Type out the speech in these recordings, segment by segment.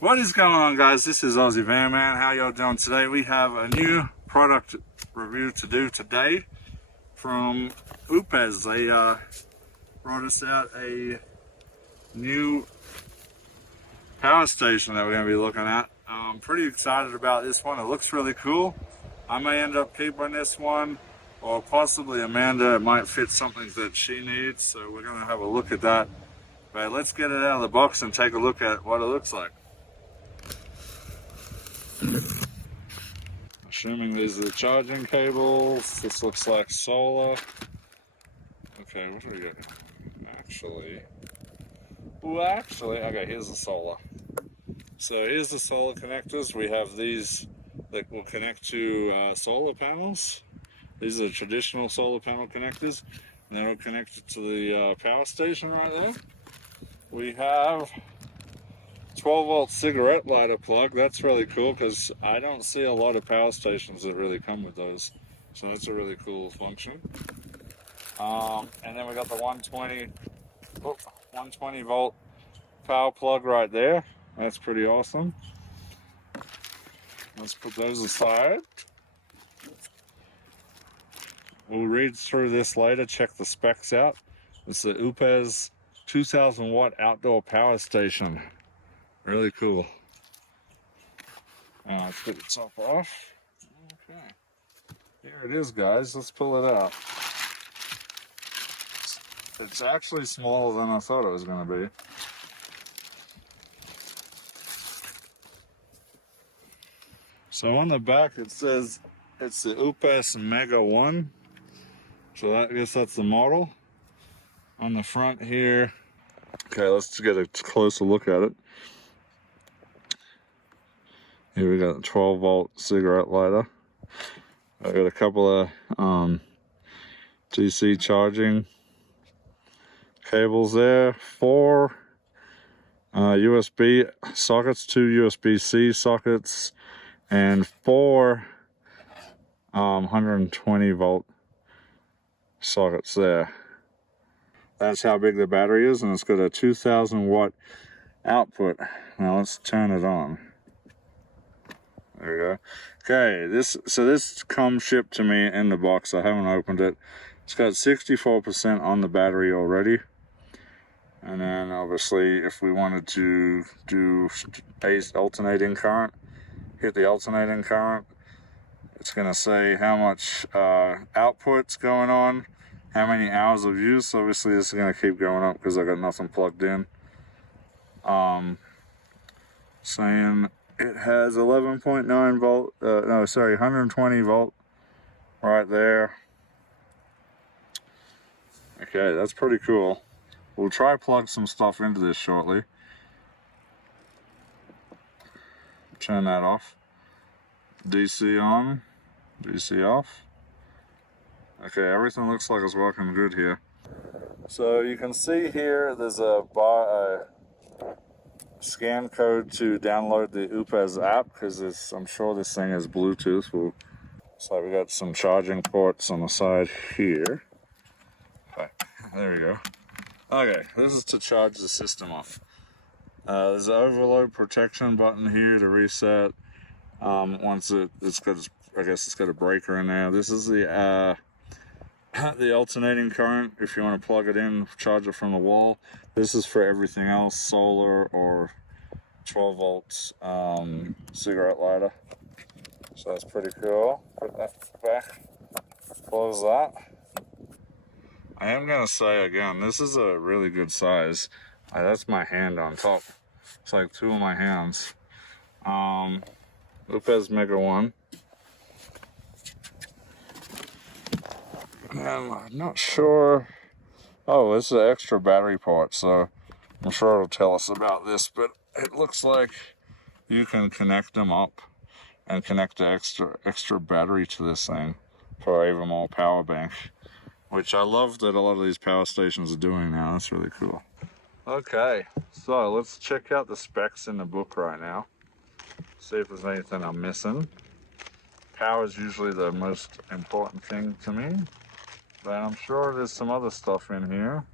What is going on, guys? This is Aussie Van Man. How y'all doing today? We have a new product review to do today from Oupes. They brought us out a new power station that we're going to be looking at. I'm pretty excited about this one. It looks really cool. I may end up keeping this one, or possibly Amanda. It might fit something that she needs, so we're going to have a look at that. But let's get it out of the box and take a look at what it looks like. Assuming these are the charging cables. This looks like solar. Okay, what do we got? Actually, okay, here's the solar. So here's the solar connectors. We have these that will connect to solar panels. These are traditional solar panel connectors. And then we're connected to the power station right there. We have 12-volt cigarette lighter plug. That's really cool because I don't see a lot of power stations that really come with those. So that's a really cool function. And then we got the 120 volt power plug right there. That's pretty awesome. Let's put those aside. We'll read through this later, check the specs out. It's the Oupes 2000 watt outdoor power station. Really cool. Let's get the top off. Okay. Here it is, guys. Let's pull it out. It's actually smaller than I thought it was going to be. So on the back it says it's the Oupes Mega 1. So I guess that's the model. On the front here, okay, let's get a closer look at it. Here we got a 12-volt cigarette lighter. I got a couple of DC charging cables there. 4 USB sockets, 2 USB-C sockets, and 4 120 volt sockets there. That's how big the battery is, and it's got a 2000 watt output. Now let's turn it on. There we go. Okay, this comes shipped to me in the box. I haven't opened it. It's got 64% on the battery already. And then obviously if we wanted to do alternating current, hit the alternating current, it's going to say how much output's going on, how many hours of use. Obviously this is going to keep going up because I got nothing plugged in. Saying it has 11.9 volt, 120 volt right there. Okay, that's pretty cool. We'll try plug some stuff into this shortly. Turn that off. DC on, DC off. Okay, everything looks like it's working good here. So you can see here there's a scan code to download the Oupes app because I'm sure this thing is Bluetooth. So we got some charging ports on the side here. Okay, there we go. Okay, this is to charge the system off. There's an overload protection button here to reset. Once it's got, I guess it's got a breaker in there. This is the alternating current if you want to plug it in, charge it from the wall. This is for everything else, solar or 12 volts cigarette lighter. So that's pretty cool. Put that back, close that. I am going to say again, this is a really good size. That's my hand on top. It's like 2 of my hands. Oupes Mega 1. And I'm not sure. Oh, this is an extra battery part, so I'm sure it'll tell us about this, but it looks like you can connect them up and connect the extra battery to this thing for even more power bank, which I love that a lot of these power stations are doing now. That's really cool. Okay, so let's check out the specs in the book right now. See if there's anything I'm missing. Power is usually the most important thing to me, but I'm sure there's some other stuff in here.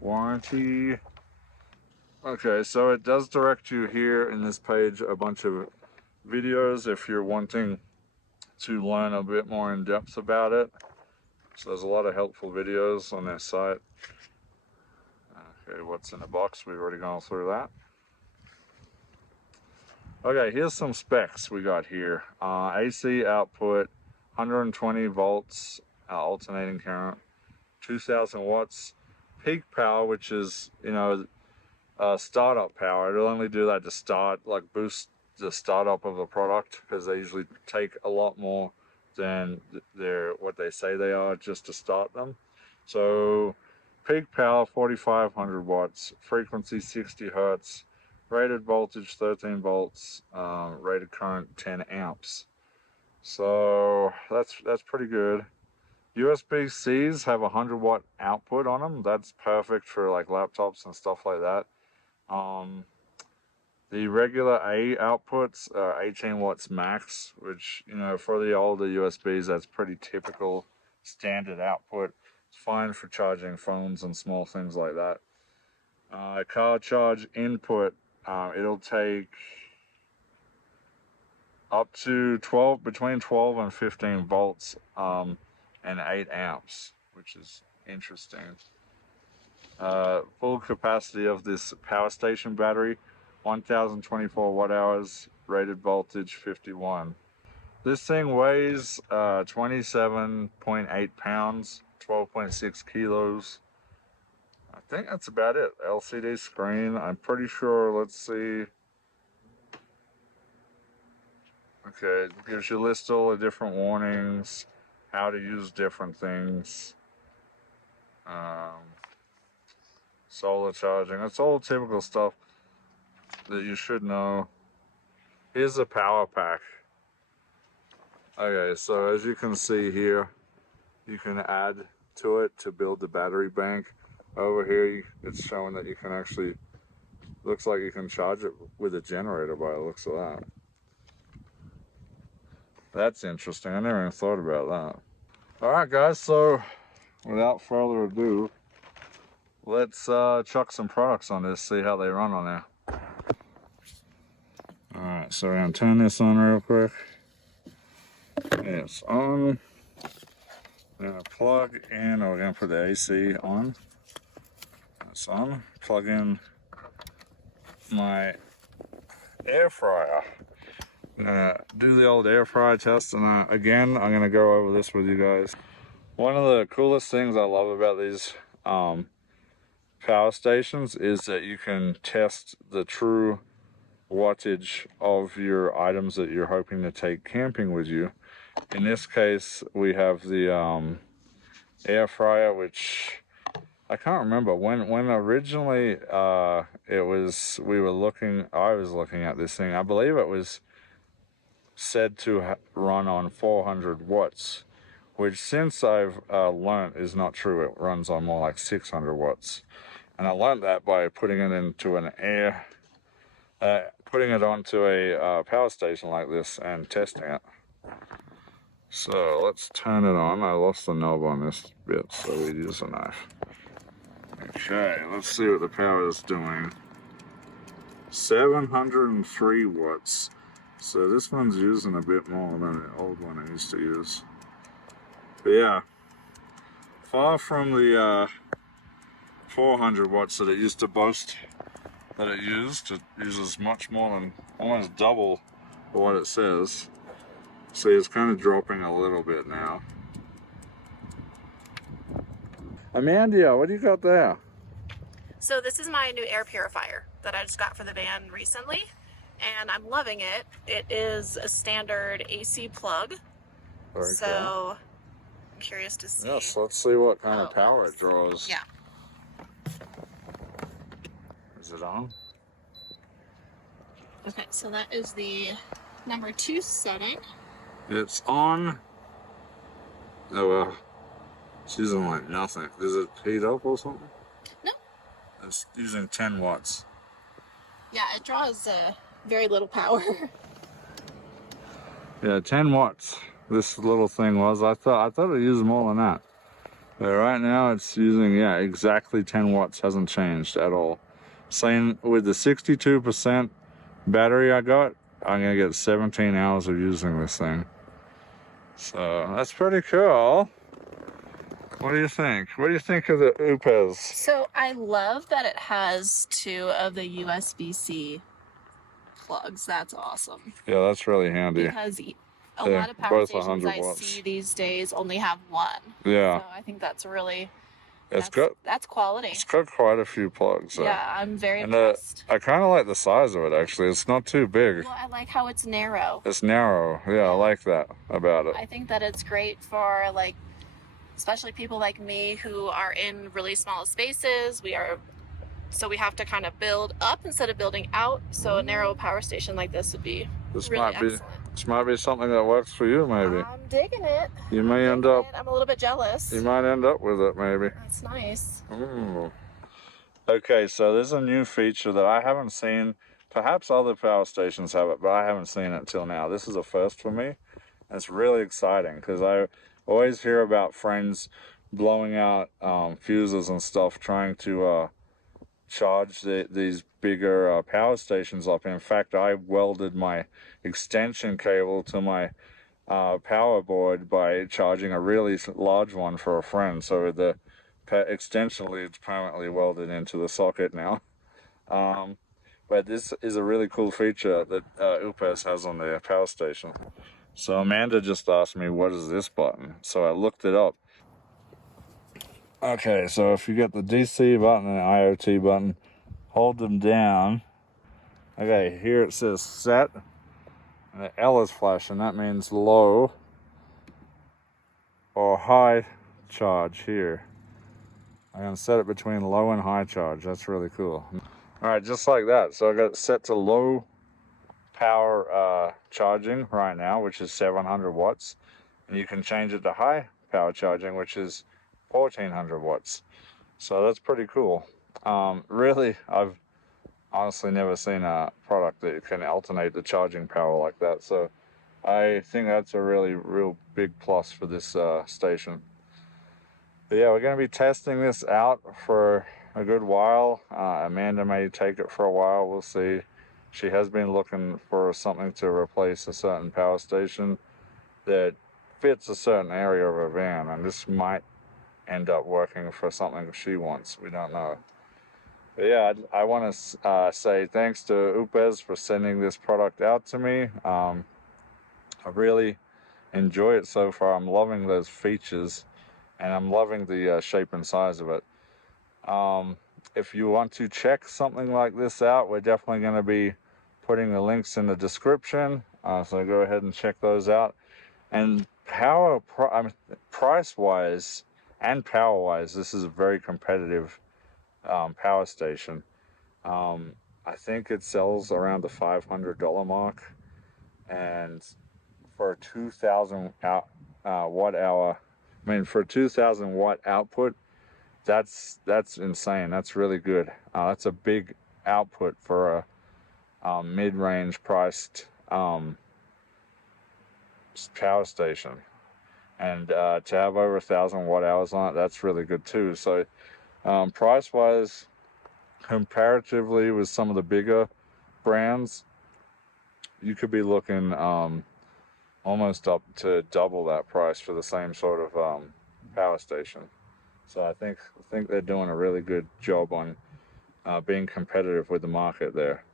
Warranty, Okay, so it does direct you here in this page a bunch of videos if you're wanting to learn a bit more in depth about it. So there's a lot of helpful videos on their site. Okay, what's in the box? We've already gone through that. Okay, here's some specs we got here. AC output, 120 volts, alternating current, 2000 watts. Peak power, which is, you know, startup power. It'll only do that to start, like boost the startup of the product, because they usually take a lot more than what they say they are just to start them. So peak power 4500 watts, frequency 60 hertz, rated voltage 13 volts, rated current 10 amps. So that's pretty good. USB-Cs have 100 watt output on them. That's perfect for like laptops and stuff like that. The regular A outputs are 18 watts max, which, you know, for the older USBs, that's pretty typical standard output. It's fine for charging phones and small things like that. Car charge input, it'll take up to between 12 and 15 volts and 8 amps, which is interesting. Full capacity of this power station battery, 1024 watt hours, rated voltage 51. This thing weighs 27.8 pounds, 12.6 kilos. I think that's about it. LCD screen, I'm pretty sure, let's see. Okay, it gives you a list of all the different warnings, how to use different things. Solar charging, it's all typical stuff that you should know. Here's the power pack. Okay, so as you can see here, you can add to it to build the battery bank. Over here, it's showing that you can actually, looks like you can charge it with a generator by the looks of that. That's interesting, I never even thought about that. All right guys, so without further ado, let's chuck some products on this, see how they run on there. Alright, so I'm gonna turn this on real quick. It's on. I'm gonna plug in, we're gonna put the AC on. That's on. Plug in my air fryer. I'm gonna do the old air fryer test, and again, I'm gonna go over this with you guys. One of the coolest things I love about these power stations is that you can test the true wattage of your items that you're hoping to take camping with you. In this case, we have the air fryer, which I can't remember when originally I was looking at this thing. I believe it was said to run on 400 watts, which since I've learnt is not true. It runs on more like 600 watts, and I learned that by putting it into putting it onto a power station like this and testing it. So let's turn it on. I lost the knob on this bit, so we use a knife. Okay, let's see what the power is doing. 703 watts. So this one's using a bit more than the old one I used to use. But yeah, far from the 400 watts that it used to boast that it used. It uses much more than, almost double what it says. See, it's kind of dropping a little bit now. Amanda, what do you got there? So this is my new air purifier that I just got for the van recently, and I'm loving it. It is a standard AC plug. Very so cool. I'm curious to see. Yes, let's see what kind of power it draws. Yeah. Is it on? Okay, so that is the number 2 setting. It's on. Oh well, it's using like nothing. Does it heat up or something? No. It's using 10 watts. Yeah, it draws very little power. Yeah, 10 watts. This little thing was. I thought it used more than that. But right now it's using, yeah, exactly 10 watts. Hasn't changed at all. saying with the 62% battery I got, I'm gonna get 17 hours of using this thing. So that's pretty cool. What do you think? What do you think of the Oupes? So I love that it has 2 of the USB-C plugs. That's awesome. Yeah, that's really handy. Because a They're lot of power both stations 100 I watts. see these days only have 1. Yeah. So I think that's really, It's that's quality. It's got quite a few plugs though. Yeah, I'm very And impressed. I kind of like the size of it actually. It's not too big. Well, I like how it's narrow. It's narrow. Yeah, I like that about it. I think that it's great for, like, especially people like me who are in really small spaces. So we have to kind of build up instead of building out. So a narrow power station like this would be really excellent. This might be something that works for you, maybe. I'm digging it. You may end up. I'm a little bit jealous. You might end up with it, maybe. That's nice. Ooh. Okay, so there's a new feature that I haven't seen. Perhaps other power stations have it, but I haven't seen it till now. This is a first for me. And it's really exciting because I always hear about friends blowing out fuses and stuff trying to charge these bigger power stations up. In fact, I welded my extension cable to my power board by charging a really large one for a friend. So the extension lead's permanently welded into the socket now. But this is a really cool feature that Oupes has on their power station. So Amanda just asked me, what is this button? So I looked it up. Okay, so if you get the DC button and the IoT button, hold them down. Okay, here it says set, and the L is flashing. That means low or high charge here. I'm gonna set it between low and high charge. That's really cool. All right, just like that. So I got it set to low power charging right now, which is 700 watts. And you can change it to high power charging, which is 1400 watts. So that's pretty cool. Really, I've honestly never seen a product that can alternate the charging power like that. So I think that's a real big plus for this station. But yeah, we're going to be testing this out for a good while. Amanda may take it for a while. We'll see. She has been looking for something to replace a certain power station that fits a certain area of her van, and this might end up working for something she wants. We don't know. But yeah, I want to say thanks to Oupes for sending this product out to me. I really enjoy it so far. I'm loving those features, and I'm loving the shape and size of it. If you want to check something like this out, we're definitely going to be putting the links in the description. So go ahead and check those out. And price-wise and power-wise, this is a very competitive power station. I think it sells around the $500 mark, and for a 2,000 watt hour, for a 2,000 watt output, that's insane. That's really good. That's a big output for a mid-range priced power station, and to have over 1,000 watt hours on it, that's really good too. So price wise, comparatively with some of the bigger brands, you could be looking almost up to double that price for the same sort of power station. So I think they're doing a really good job on being competitive with the market there.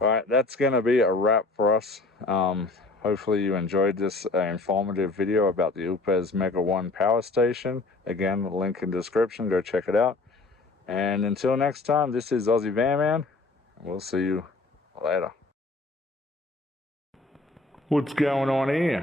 All right, that's going to be a wrap for us. Hopefully you enjoyed this informative video about the Oupes Mega 1 power station. Again, the link in the description, go check it out. And until next time, this is Aussie Van Man. We'll see you later. What's going on here?